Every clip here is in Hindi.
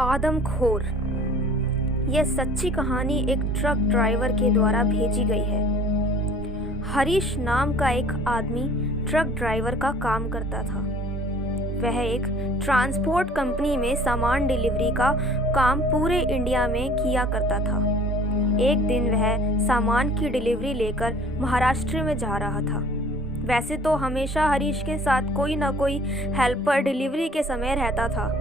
आदमखोर। यह सच्ची कहानी एक ट्रक ड्राइवर के द्वारा भेजी गई है। हरीश नाम का एक आदमी ट्रक ड्राइवर का काम करता था। वह एक ट्रांसपोर्ट कंपनी में सामान डिलीवरी का काम पूरे इंडिया में किया करता था। एक दिन वह सामान की डिलीवरी लेकर महाराष्ट्र में जा रहा था। वैसे तो हमेशा हरीश के साथ कोई न कोई हेल्पर डिलीवरी के समय रहता था,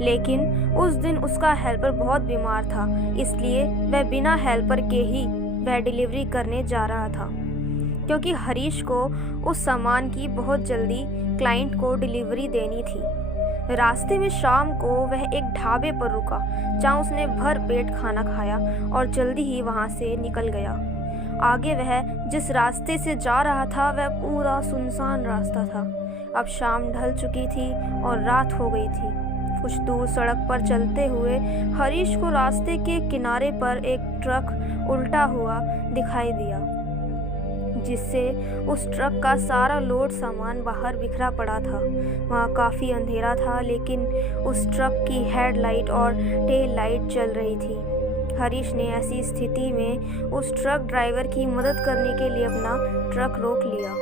लेकिन उस दिन उसका हेल्पर बहुत बीमार था, इसलिए वह बिना हेल्पर के ही वह डिलीवरी करने जा रहा था, क्योंकि हरीश को उस सामान की बहुत जल्दी क्लाइंट को डिलीवरी देनी थी। रास्ते में शाम को वह एक ढाबे पर रुका, जहां उसने भर पेट खाना खाया और जल्दी ही वहां से निकल गया। आगे वह जिस रास्ते से जा रहा था वह पूरा सुनसान रास्ता था। अब शाम ढल चुकी थी और रात हो गई थी। कुछ दूर सड़क पर चलते हुए हरीश को रास्ते के किनारे पर एक ट्रक उल्टा हुआ दिखाई दिया, जिससे उस ट्रक का सारा लोड सामान बाहर बिखरा पड़ा था। वहाँ काफ़ी अंधेरा था, लेकिन उस ट्रक की हेडलाइट और टेल लाइट जल रही थी। हरीश ने ऐसी स्थिति में उस ट्रक ड्राइवर की मदद करने के लिए अपना ट्रक रोक लिया।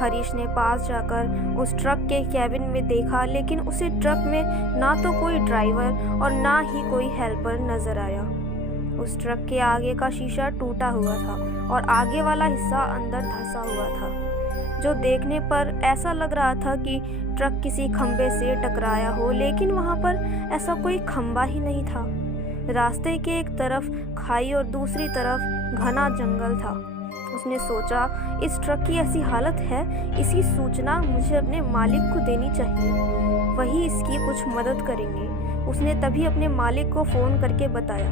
हरीश ने पास जाकर उस ट्रक के कैबिन में देखा, लेकिन उसे ट्रक में ना तो कोई ड्राइवर और ना ही कोई हेल्पर नजर आया। उस ट्रक के आगे का शीशा टूटा हुआ था और आगे वाला हिस्सा अंदर धंसा हुआ था, जो देखने पर ऐसा लग रहा था कि ट्रक किसी खंबे से टकराया हो, लेकिन वहाँ पर ऐसा कोई खंबा ही नहीं था। रास्ते के एक तरफ खाई और दूसरी तरफ घना जंगल था। उसने सोचा, इस ट्रक की ऐसी हालत है, इसकी सूचना मुझे अपने मालिक को देनी चाहिए, वही इसकी कुछ मदद करेंगे। उसने तभी अपने मालिक को फ़ोन करके बताया।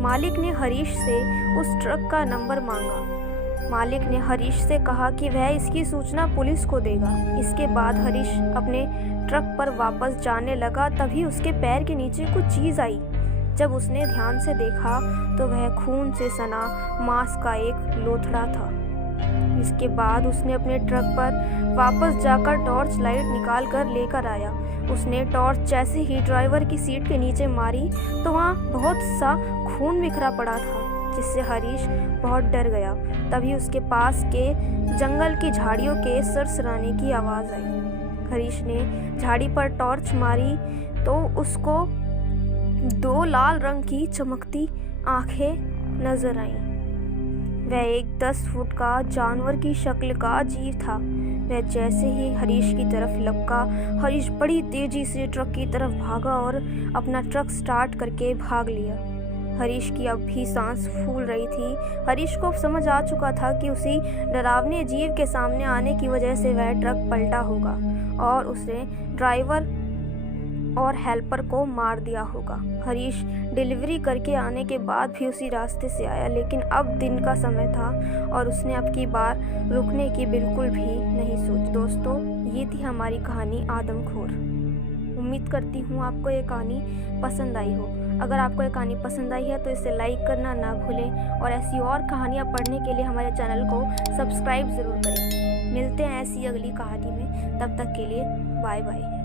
मालिक ने हरीश से उस ट्रक का नंबर मांगा। मालिक ने हरीश से कहा कि वह इसकी सूचना पुलिस को देगा। इसके बाद हरीश अपने ट्रक पर वापस जाने लगा, तभी उसके पैर के नीचे कुछ चीज़ आई। जब उसने ध्यान से देखा तो वह खून से सना मांस का एक लोथड़ा था। इसके बाद उसने अपने ट्रक पर वापस जाकर टॉर्च लाइट निकाल कर लेकर आया। उसने टॉर्च जैसे ही ड्राइवर की सीट के नीचे मारी तो वहाँ बहुत सा खून बिखरा पड़ा था, जिससे हरीश बहुत डर गया। तभी उसके पास के जंगल की झाड़ियों के सरसराने की आवाज़ आई। हरीश ने झाड़ी पर टॉर्च मारी तो उसको 2 लाल रंग की चमकती आंखें नजर आईं। वह एक 10 फुट का जानवर की शक्ल का जीव था। वह जैसे ही हरीश की तरफ लपका, हरीश बड़ी तेजी से ट्रक की तरफ भागा और अपना ट्रक स्टार्ट करके भाग लिया। हरीश की अब भी सांस फूल रही थी। हरीश को समझ आ चुका था कि उसी डरावने जीव के सामने आने की वजह से वह ट्रक पलटा होगा और उसने ड्राइवर और हेल्पर को मार दिया होगा। हरीश डिलीवरी करके आने के बाद भी उसी रास्ते से आया, लेकिन अब दिन का समय था और उसने अब की बार रुकने की बिल्कुल भी नहीं सोची। दोस्तों, ये थी हमारी कहानी आदमखोर। उम्मीद करती हूँ आपको ये कहानी पसंद आई हो। अगर आपको ये कहानी पसंद आई है तो इसे लाइक करना ना भूलें और ऐसी और कहानियाँ पढ़ने के लिए हमारे चैनल को सब्सक्राइब ज़रूर करें। मिलते हैं ऐसी अगली कहानी में, तब तक के लिए बाय बाय।